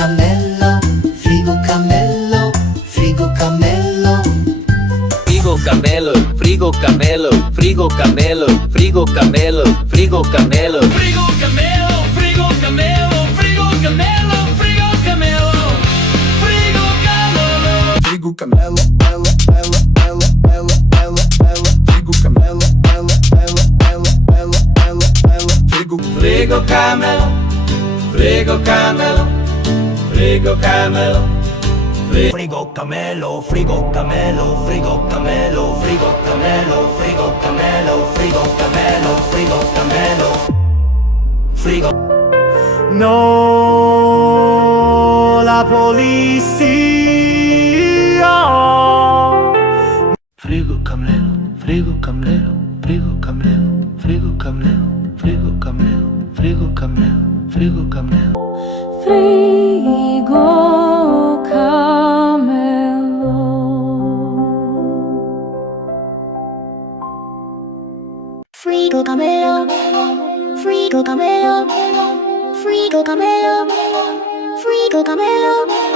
Camelo, frigo Camelo, frigo Camelo. Frigo Camelo, frigo Camelo, frigo Camelo, frigo Camelo, frigo Camelo. Frigo Camelo, frigo Camelo, frigo Camelo, frigo Camelo, frigo Camelo. Frigo Camelo, Frigo Camelo, Frigo Camelo, frigo Camelo, frigo Camelo. Frigo Camelo, frigo Camelo, frigo Camelo, frigo Camelo, frigo Camelo, frigo Camelo, frigo Camelo, frigo. No, la policía. Frigo Camelo, frigo Camelo, frigo Camelo, frigo Camelo, frigo Camelo, frigo Camelo, frigo Camelo. Frigo Camelo. Frigo Camelo, Frigo Camelo, Frigo Camelo, Frigo Camelo.